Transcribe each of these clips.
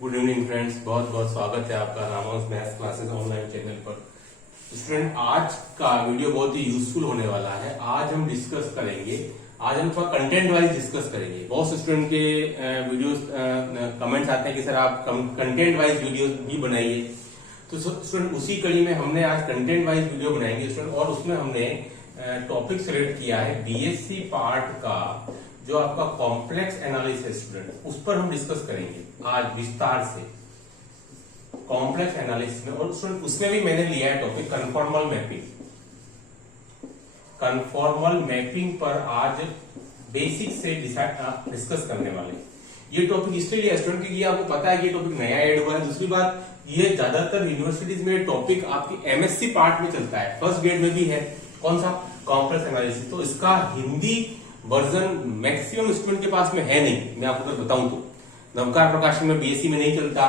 Good evening friends, बहुत बहुत स्वागत है आपका Ramanuj maths classes online channel पर। स्टूडेंट, आज का वीडियो बहुत ही यूजफुल होने वाला है। आज हम डिस्कस करेंगे, आज हम थोड़ा कंटेंट वाइज डिस्कस करेंगे। बहुत स्टूडेंट के वीडियोस कमेंट्स आते हैं कि सर आप कंटेंट वाइज वीडियोस भी बनाइए। तो स्टूडेंट, उसी कड़ी में हमने आज कंटेंट वाइज वीडियो बनाएंगे स्टूडेंट, और उसमें हमने टॉपिक सिलेक्ट किया है बीएससी पार्ट का, जो आपका कॉम्प्लेक्स एनालिसिस स्टूडेंट, उस पर हम डिस्कस करेंगे आज विस्तार से कॉम्प्लेक्स एनालिसिस में। और स्टूडेंट, उसमें भी मैंने लिया है topic conformal mapping. Conformal mapping पर आज बेसिक से डिस्कस करने वाले। ये टॉपिक इसलिए लिया स्टूडेंट क्योंकि आपको पता है ये टॉपिक नया ऐड हुआ है। दूसरी बात, ये ज्यादातर यूनिवर्सिटीज में टॉपिक आपकी एमएससी पार्ट में चलता है, फर्स्ट ग्रेड में भी है। कौन सा? Complex analysis. तो इसका हिंदी वर्जन मैक्सिमम स्टूडेंट के पास में है नहीं। मैं आपको तो बताऊं तो नवकार प्रकाशन में बीएससी में नहीं चलता,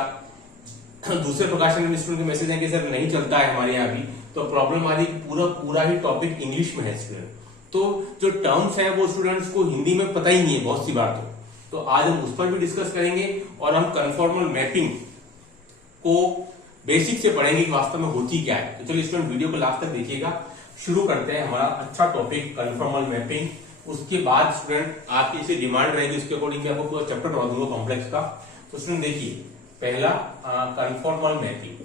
दूसरे प्रकाशन में स्टूडेंट के मैसेज है कि सर नहीं चलता है हमारे यहाँ भी। तो प्रॉब्लम आ रही पूरा ही टॉपिक इंग्लिश में है स्टूडेंट। तो जो टर्म्स है वो स्टूडेंट्स को हिंदी में पता ही नहीं है बहुत सी बार। तो आज हम उस पर भी डिस्कस करेंगे और हम कन्फॉर्मल मैपिंग को बेसिक से पढ़ेंगे कि वास्तव में होती क्या है। तो चलिए स्टूडेंट, वीडियो को लास्ट तक देखिएगा। शुरू करते हैं हमारा अच्छा टॉपिक कन्फॉर्मल मैपिंग। उसके बाद स्टूडेंट आपकी इसे डिमांड रहेगी, उसके अकॉर्डिंग आपको पूरा चैप्टर पढ़ा दूंगा कॉम्प्लेक्स का। तो स्टूडेंट देखिए, पहला कन्फॉर्मल मैपिंग।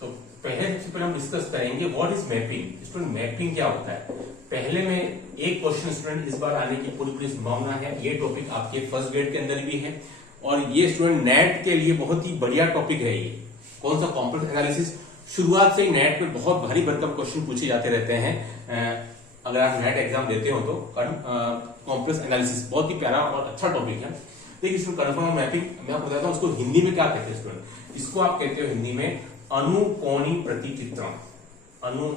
तो सबसे पहले हम डिस्कस करेंगे what is mapping. Student, mapping क्या होता है? पहले में एक क्वेश्चन स्टूडेंट इस बार आने की पूरी संभावना है। ये टॉपिक आपके फर्स्ट ग्रेड के अंदर भी है और ये स्टूडेंट नेट के लिए बहुत ही बढ़िया टॉपिक है। ये कौन सा? Complex analysis. शुरुआत से ही नेट पे बहुत भारी भरकम क्वेश्चन पूछे जाते रहते हैं। अगर आप नेट एग्जाम देते हो तो कॉम्प्लेक्स एनालिसिस बहुत ही प्यारा और अच्छा टॉपिक है। देखिए स्टूडेंट, कन्फॉर्मल मैपिंग मैं आपको बताता हूँ उसको हिंदी में क्या कहते हैं स्टूडेंट। इसको आप कहते हो हिंदी में अनुकोणी प्रतिचित्रण।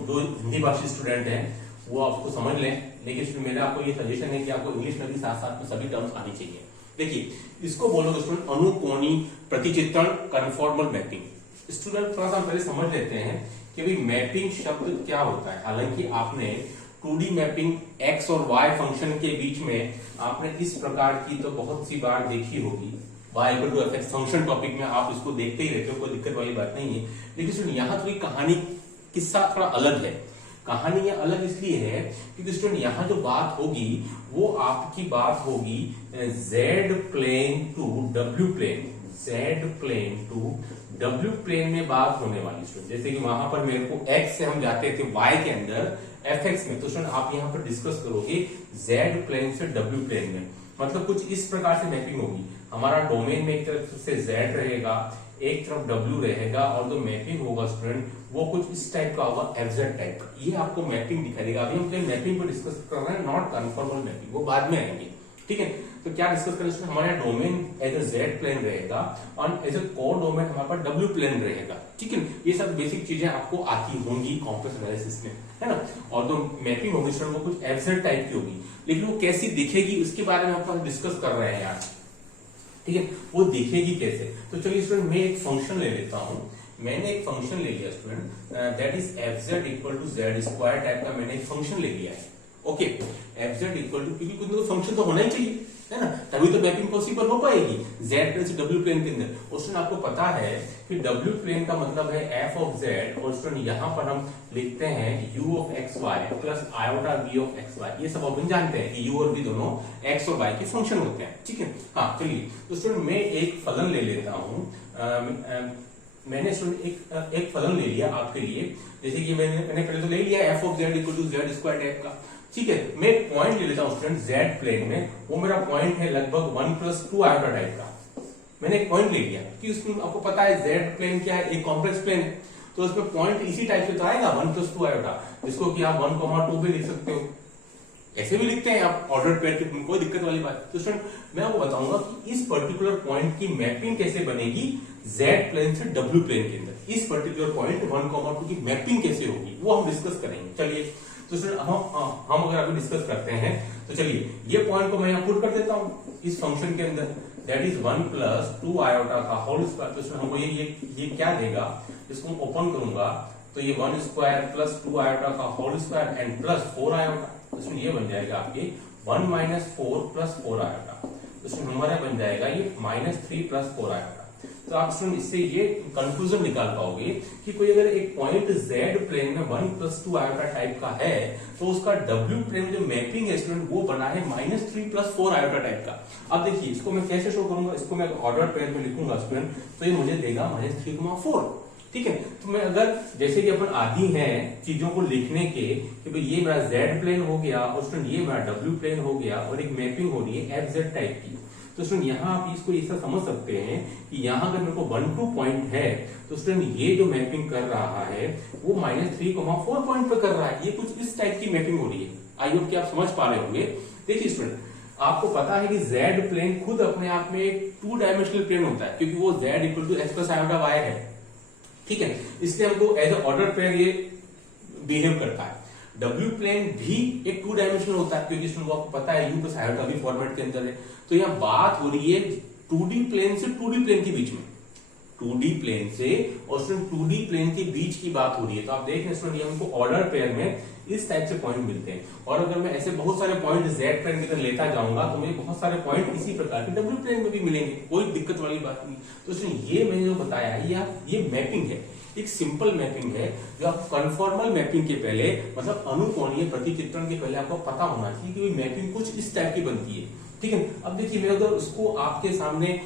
जो हिंदी भाषी स्टूडेंट है वो आपको समझ लें, लेकिन मेरा आपको ये सजेशन है कि आपको इंग्लिश में भी साथ साथ में सभी टर्म्स आनी चाहिए। देखिए, इसको बोलोगे स्टूडेंट अनुकोणी प्रतिचित्रण, कन्फॉर्मल मैपिंग। स्टूडेंट, थोड़ा सा पहले समझ लेते हैं कि भाई मैपिंग शब्द क्या होता है। हालांकि आपने 2D मैपिंग x और y फंक्शन के बीच में आपने इस प्रकार की तो बहुत सी बार देखी होगी। y = fx फंक्शन टॉपिक में आप इसको देखते ही रहते हो, कोई दिक्कत वाली बात नहीं है। लेकिन स्टूडेंट, यहाँ थोड़ी कहानी किस्सा थोड़ा अलग है। कहानी ये अलग इसलिए है क्योंकि स्टूडेंट यहाँ जो बात होगी वो आपकी बात होगी z plane to w plane. z plane to w plane में बात होने वाली स्टूडेंट। जैसे कि वहां पर मेरे को x से हम जाते थे y के अंदर fx में, तो स्टूडेंट आप यहाँ पर डिस्कस करोगे z प्लेन से w प्लेन में। मतलब कुछ इस प्रकार से मैपिंग होगी। हमारा डोमेन में एक तरफ से z रहेगा, एक तरफ w रहेगा, और जो मैपिंग होगा स्टूडेंट वो कुछ इस टाइप का होगा, fz टाइप का। ये आपको मैपिंग दिखाई देगा। अभी हम मैपिंग पर डिस्कस कर रहे हैं, नॉट कन्फॉर्मल मैपिंग, वो बाद में आएंगे। ठीक है, तो क्या डिस्कस करें स्टूडेंट? हमारा domain as a z plane रहेगा और एज ए कोर डोमेन हमारे पास w प्लेन रहेगा। ठीक है, ये सब बेसिक चीजें आपको आती होंगी कॉम्प्लेक्स एनालिसिस में, है ना। और जो मैपिंग होगी स्टूडेंट वो कुछ fz टाइप की होगी, लेकिन वो कैसी दिखेगी उसके बारे में हम डिस्कस कर रहे हैं आज। ठीक है, वो दिखेगी कैसे? तो चलिए स्टूडेंट, मैं एक फंक्शन ले लेता हूं। मैंने एक फंक्शन ले लिया student, that is fz = z² type का मैंने एक फंक्शन ले लिया है। ओके, fz = क्योंकि कुछ तो फंक्शन तो होना ही चाहिए, है ना, तभी तो मैपिंग पॉसिबल हो पाएगी z प्लेन से w प्लेन के अंदर। और स्टूडेंट आपको पता है कि w प्लेन का मतलब है f of z, और स्टूडेंट यहाँ पर हम लिखते हैं u of xy plus iota v of xy। ये सब अपन जानते हैं कि u और v दोनों x और y के फंक्शन होते हैं। ठीक है, हाँ चलिए, तो स्टूडेंट मैं एक फलन ले लेता हूँ। मैंने स्टूडेंट एक फलन ले लिया आपके लिए। जैसे कि मैंने पहले तो ले लिया f of z = z² type का। ठीक है, मैं एक पॉइंट ले लेता हूं स्टूडेंट z प्लेन में। वो मेरा पॉइंट है लगभग 1 + 2 आयोटा टाइप का। मैंने एक पॉइंट ले लिया कि उसमें आपको पता है z प्लेन क्या है, एक कॉम्प्लेक्स प्लेन है, तो उसमें पॉइंट इसी टाइप से तो आएगा 1 + 2 आयोटा, जिसको कि आप 1, 2 भी लिख सकते हो, ऐसे भी लिखते हैं आप ऑर्डर पेयर के, कोई दिक्कत वाली बात। तो स्टूडेंट मैं आपको बताऊंगा कि इस पर्टिकुलर पॉइंट की मैपिंग कैसे बनेगी z प्लेन से w प्लेन के अंदर। इस पर्टिकुलर पॉइंट 1, 2 की मैपिंग कैसे होगी वो हम डिस्कस करेंगे। चलिए, तो स्टूडेंट हम अगर अभी डिस्कस करते हैं तो चलिए ये पॉइंट को मैं यहाँ पुट कर देता हूँ इस फंक्शन के अंदर, दैट इज 1 + 2 आयोटा का होल स्क्वायर। तो स्टूडेंट हमको ये क्या देगा? इसको ओपन करूंगा तो ये 1² + 2 आयोटा का whole square and plus 4 iota. तो इसमें ये बन जाएगा आपके 1 - 4 + 4 आयोटा। तो इसमें हमारा बन जाएगा ये -3 + 4 आयोटा। तो आप स्टूडेंट इससे ये कंक्लूजन निकाल पाओगे कि कोई अगर एक पॉइंट जेड प्लेन में 1+2 आयोटा टाइप का है तो उसका डब्ल्यू प्लेन जो मैपिंग है स्टूडेंट वो बना है -3+4 आयोटा टाइप का। अब देखिए इसको मैं कैसे शो करूंगा, इसको मैं ऑर्डर पेयर में लिखूंगा स्टूडेंट तो ये मुझे देगा -3,4। ठीक है, तो मैं अगर जैसे कि अपन आदि हैं चीजों को लिखने के कि भाई ये मेरा जेड प्लेन हो गया और स्टूडेंट ये मेरा डब्ल्यू प्लेन हो गया और एक मैपिंग हो रही है FZ टाइप की, तो स्टूडेंट यहाँ आप इसको ऐसा समझ सकते हैं कि यहाँ अगर मेरे को 1-2 पॉइंट है तो स्टूडेंट ये जो मैपिंग कर रहा है वो -3,4 पॉइंट पे कर रहा है। ये कुछ इस टाइप की मैपिंग हो रही है। आई होप कि आप समझ पा रहे होंगे। देखिए स्टूडेंट आपको पता है कि जेड प्लेन खुद अपने आप में एक 2 डायमेंशनल प्लेन होता है क्योंकि वो z = x + i/y है। ठीक है, इसलिए हमको एज ए ऑर्डर पेयर ये बिहेव करता है। डब्ल्यू प्लेन भी एक 2 डायमेंशनल होता है क्योंकि इसमें आपको पता है u + i भी फॉर्मेट के अंदर है। तो यहाँ बात हो रही है 2D प्लेन से 2D प्लेन के बीच में, 2D प्लेन से और स्टूडेंट 2D प्लेन के बीच की बात हो रही है। तो आप देख रहे हैं स्टूडेंट ये हमको ऑर्डर पेयर में इस टाइप से पॉइंट मिलते हैं और अगर मैं ऐसे बहुत सारे पॉइंट जेड प्लेन की तरह लेता जाऊंगा तो मुझे बहुत सारे पॉइंट इसी प्रकार के डब्ल्यू प्लेन में भी मिलेंगे, कोई दिक्कत वाली बात नहीं। तो स्टूडेंट ये मैंने जो बताया है ये मैपिंग है, एक सिंपल मैपिंग है जो आप कन्फॉर्मल मैपिंग के पहले मतलब अनुकोणीय प्रतिचित्रण के पहले आपको पता होना चाहिए कि मैपिंग कुछ इस टाइप की बनती है। ठीक है, अब देखिए मैं अगर उसको आपके सामने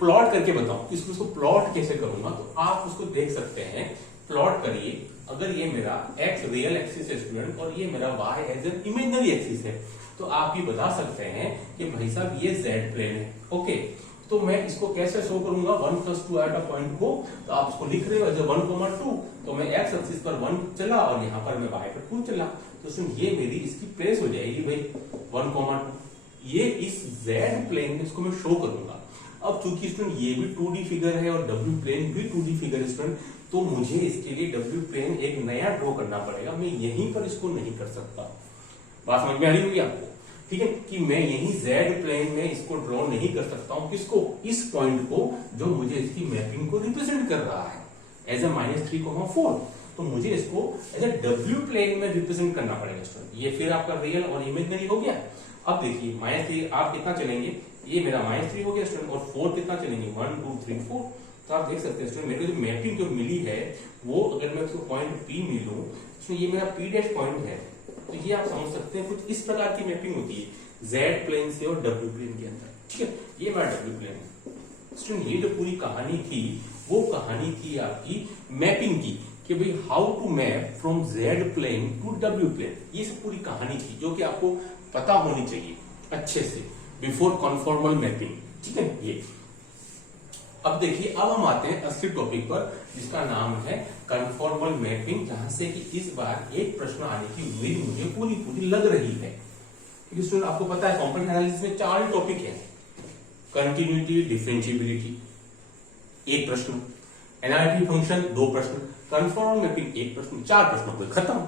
प्लॉट करके बताऊं कि इसको प्लॉट कैसे करूंगा तो आप उसको देख सकते हैं। प्लॉट करिए, अगर ये मेरा x रियल एक्सिस है स्टूडेंट और ये मेरा y as an imaginary axis है तो आप ये बता सकते हैं कि भाई साहब ये z प्लेन है। ओके, तो मैं इसको कैसे शो करूंगा 1+2 आयोटा पॉइंट को, तो आप इसको लिख रहे हो एज 1,2 तो मैं x एक्सिस पर 1 चला और यहाँ पर मैं y पर 2 चला तो सुन ये मेरी इसकी प्लेस हो जाएगी भाई 1,2। ये इस z प्लेन में इसको मैं शो करूंगा। अब चूंकि स्टूडेंट ये भी 2D फिगर है और W प्लेन भी 2D फिगर है स्टूडेंट, तो मुझे इसके लिए W प्लेन एक नया ड्रॉ करना पड़ेगा। मैं यहीं पर इसको नहीं कर सकता। बात समझ में आ रही होगी आपको? ठीक है, कि मैं यहीं Z प्लेन में इसको ड्रॉ नहीं कर सकता हूं। किसको? इस पॉइंट को जो मुझे इसकी मैपिंग को रिप्रेजेंट कर रहा है एज ए -3,4। तो मुझे इसको एज ए W प्लेन में रिप्रेजेंट करना पड़ेगा स्टूडेंट। ये फिर आपका रियल और इमेजिनरी हो गया। अब देखिए -3 आप कितना चलेंगे, ये मेरा -3 हो गया स्टूडेंट और 4 कितना चलेंगे 1 2 3 4। तो आप देख सकते हैं स्टूडेंट मेरे को जो मैपिंग जो मिली है वो अगर मैं उसको पॉइंट P मिलूं तो ये मेरा P' पॉइंट है। तो ये आप समझ सकते हैं कुछ इस प्रकार की मैपिंग होती है Z प्लेन से और W प्लेन के अंदर। ठीक है, ये मेरा W प्लेन है स्टूडेंट। ये जो पूरी कहानी थी वो कहानी थी आपकी मैपिंग की कि भाई how to map from Z plane to W plane. ये सब पूरी कहानी थी जो कि आपको पता होनी चाहिए अच्छे से बिफोर कॉन्फॉर्मल मैपिंग। ठीक है, ये अब देखिए अब हम आते हैं असली टॉपिक पर जिसका नाम है कन्फॉर्मल मैपिंग, जहां से कि इस बार एक प्रश्न आने की उम्मीद मुझे पूरी लग रही है क्योंकि स्टूडेंट आपको पता है कंपोनेंट एनालिसिस में 4 टॉपिक है। कंटिन्यूटी, डिफरेंशिएबिलिटी 1 प्रश्न, एनालिटिक फंक्शन 2 प्रश्न, कन्फॉर्मल मैपिंग 1 प्रश्न, 4 प्रश्न हुए खत्म।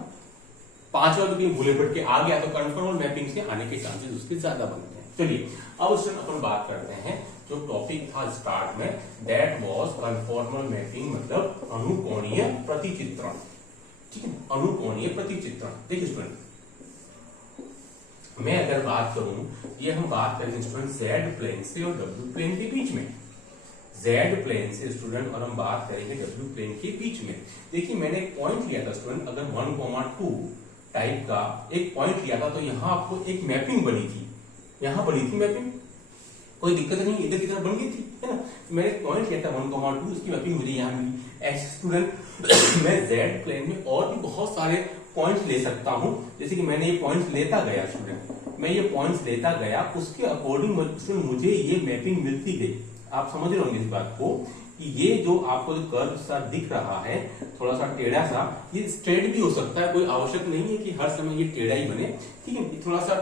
5वां तो कहीं भूले भटके आ गया तो कन्फॉर्मल मैपिंग से आने के चांसेस उसके ज्यादा बनते हैं। चलिए अब उसमें अपन बात करते हैं जो टॉपिक था स्टार्ट में, दैट वाज कन्फॉर्मल मैपिंग मतलब अनुकोणीय प्रतिचित्रण। ठीक है, अनुकोणीय प्रतिचित्रण। देखिए स्टूडेंट मैं अगर बात करूं, ये हम बात करेंगे स्टूडेंट Z प्लेन से और W प्लेन के बीच में। Z प्लेन से स्टूडेंट और हम बात करेंगे W प्लेन के बीच में। देखिए मैंने एक पॉइंट लिया था स्टूडेंट, अगर 1,2 टाइप का एक पॉइंट लिया था तो यहाँ आपको एक मैपिंग बनी थी, यहाँ बनी थी मैपिंग, कोई दिक्कत नहीं, इधर की तरफ बन गई थी, है ना। मैंने एक पॉइंट लिया था 1,2, उसकी मैपिंग मुझे यहाँ मिली। ऐसे स्टूडेंट मैं Z प्लेन में और भी बहुत सारे पॉइंट्स ले सकता हूं। जैसे कि मैंने ये पॉइंट्स लेता गया स्टूडेंट, मैं ये पॉइंट्स लेता गया, उसके अकॉर्डिंग मुझे ये मैपिंग मिलती गई। आप समझ रहे होंगे इस बात को कि ये जो आपको जो कर्व सा दिख रहा है थोड़ा सा टेढ़ा सा, ये स्ट्रेट भी हो सकता है, कोई आवश्यक नहीं है कि हर समय ये टेढ़ा ही बने। ठीक है, थोड़ा सा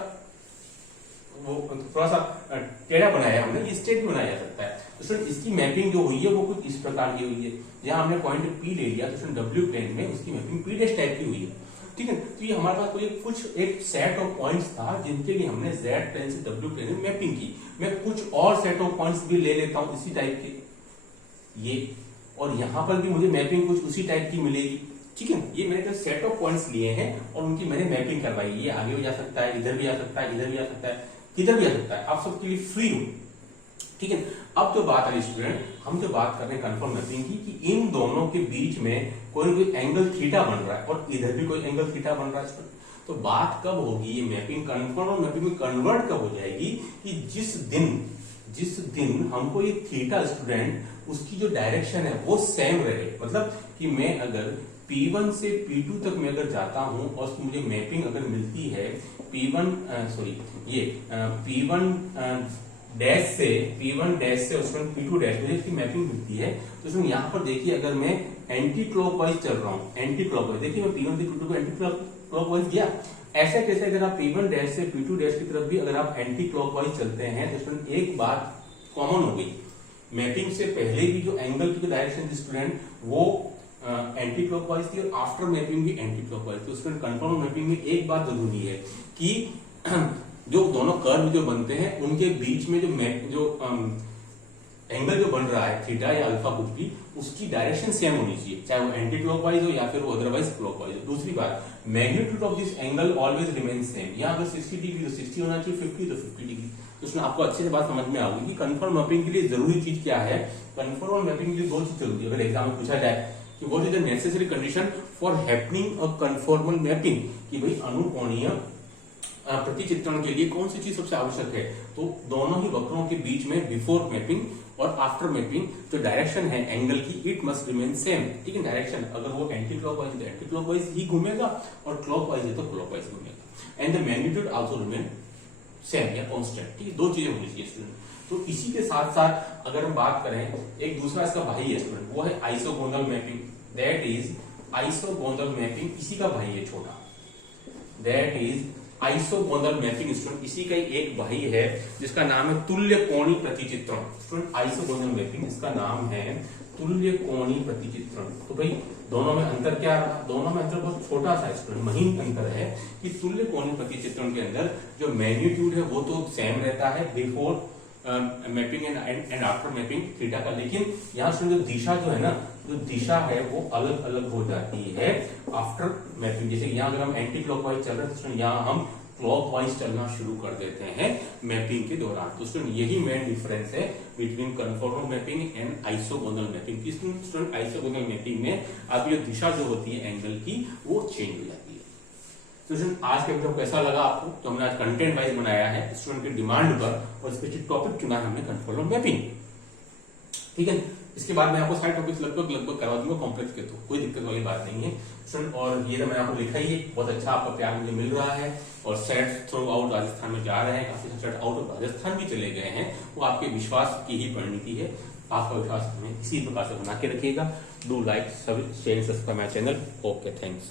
टेढ़ा बनाया हमने, ये स्ट्रेट भी बनाया जा सकता है। तो सर इसकी मैपिंग जो हुई है वो कुछ इस प्रकार की हुई है। जहां हमने पॉइंट P ले लिया तो सर W प्लेन में उसकी मैपिंग P' टाइप की हुई है। ठीक है, तो ये हमारे पास कोई कुछ एक सेट ऑफ पॉइंट्स था जिनके लिए हमने Z प्लेन से W प्लेन में मैपिंग की। मैं कुछ और सेट ऑफ पॉइंट्स भी ले लेता हूं इसी टाइप के, ये, और यहां पर भी मुझे मैपिंग कुछ उसी टाइप की मिलेगी। ठीक है, ये मैंने सेट ऑफ पॉइंट्स लिए हैं और उनकी मैंने मैपिंग करवाई। ये आगे भी जा सकता है, इधर भी आ सकता है, इधर भी आ सकता है, किधर भी आ सकता है, आप सबके लिए फ्री हो। ठीक है। अब जो बात है स्टूडेंट, हम जो बात कर रहे हैं कन्फर्म मैपिंग की कि इन दोनों के बीच में कोई ना कोई एंगल थीटा बन रहा है और इधर भी कोई एंगल थीटा बन रहा है स्टूडेंट। तो बात कब होगी ये मैपिंग कन्फर्म मैपिंग में कन्वर्ट कब हो जाएगी कि जिस दिन हमको ये थीटा स्टूडेंट उसकी जो डायरेक्शन है वो सेम रहे। मतलब कि मैं अगर P1 से P2 तक मैं अगर जाता हूं और मुझे मैपिंग अगर मिलती है P1 डैश से उसमें P2 डैश मुझे इसकी मैपिंग मिलती है। तो उसमें यहाँ पर देखिए अगर मैं एंटी क्लॉकवाइज चल रहा हूँ, एंटी क्लॉकवाइज देखिए मैं P1 से P2 को एंटी क्लॉकवाइज गया। ऐसे कैसे अगर आप P1 डैश से P2 डैश की तरफ भी अगर आप एंटी क्लॉकवाइज चलते हैं तो स्टूडेंट एक बात कॉमन हो गई, मैपिंग से पहले भी जो एंगल की डायरेक्शन थी स्टूडेंट वो एंटी क्लॉकवाइज थी और आफ्टर मैपिंग भी एंटी क्लॉकवाइज थी। स्टूडेंट कंफर्म मैपिंग में एक बात जरूरी है कि जो दोनों कर्व जो बनते हैं उनके बीच में जो एंगल जो बन रहा है थीटा या अल्फा कुछ भी, उसकी डायरेक्शन सेम होनी चाहिए, चाहे वो एंटी क्लॉकवाइज हो या फिर वो अदरवाइज क्लॉकवाइज हो। दूसरी बात, magnitude of this angle always remain same. यहाँ अगर 60 डिग्री तो 60 होना चाहिए, 50 तो 50 डिग्री। तो उसमें आपको अच्छे से बात समझ में आएगी कि कन्फर्म मैपिंग के लिए जरूरी चीज क्या है। कन्फर्म मैपिंग के लिए दो चीज जरूरी है। अगर एग्जाम में पूछा जाए कि what is the necessary condition for happening a conformal mapping, कि भाई अनुकोणीय प्रतिचित्रण के लिए कौन सी चीज सबसे आवश्यक है, तो दोनों ही वक्रों के बीच में बिफोर मैपिंग और आफ्टर मैपिंग जो डायरेक्शन है एंगल की इट मस्ट रिमेन सेम। ठीक है, डायरेक्शन अगर वो एंटी क्लॉकवाइज है तो एंटी क्लॉकवाइज ही घूमेगा और क्लॉकवाइज है तो क्लॉकवाइज घूमेगा। And the magnitude also remain same या कांस्टेंट। ठीक है, दो चीजें होनी चाहिए स्टूडेंट। तो इसी के साथ साथ अगर हम बात करें एक दूसरा इसका भाई है स्टूडेंट, वो है isogonal mapping. That is isogonal mapping, इसी का भाई है छोटा, that is isogonal mapping student. इसी का ही एक भाई है जिसका नाम है तुल्य कोणीय प्रतिचित्रण। स्टूडेंट आइसोगोनल मैपिंग, इसका नाम है तुल्य कोणीय प्रतिचित्रण। तो भाई दोनों में अंतर क्या रहा, दोनों में अंतर बहुत छोटा सा स्टूडेंट, महीन अंतर है कि तुल्य कोणीय प्रतिचित्रण के अंदर जो मैग्नीट्यूड है वो तो सेम रहता है before mapping and after mapping theta का, लेकिन यहाँ से जो दिशा जो है ना, जो दिशा है वो अलग अलग हो जाती है आफ्टर मैपिंग। जैसे यहाँ अगर हम एंटी क्लॉकवाइज चल रहे हैं तो यहाँ हम क्लॉकवाइज चलना शुरू कर देते हैं मैपिंग के दौरान। तो स्टूडेंट यही मेन डिफरेंस है between conformal mapping and isogonal mapping. Student isogonal mapping में आपकी जो दिशा जो होती है एंगल की वो चेंज हो जाती है। स्टूडेंट आज के वीडियो कैसा लगा आपको, तो हमने आज कंटेंट वाइज बनाया है स्टूडेंट की डिमांड पर और स्पेसिफिक टॉपिक चुना है हमने कन्फॉर्मल मैपिंग। ठीक है, इसके बाद मैं आपको सारे टॉपिक्स लगभग करवा दूंगा कॉम्प्लेक्स के, तो कोई दिक्कत वाली बात नहीं है स्टूडेंट। और ये मैंने आपको लिखा ही है, बहुत अच्छा आपका प्यार मुझे मिल रहा है और सेट थ्रू आउट राजस्थान में जा रहे हैं, काफी सेट आउट ऑफ राजस्थान भी चले गए हैं। वो आपके विश्वास की ही परिणति है, आपका विश्वास हमें इसी प्रकार से बना के रखिएगा। Do like, share, subscribe my channel. Okay, thanks.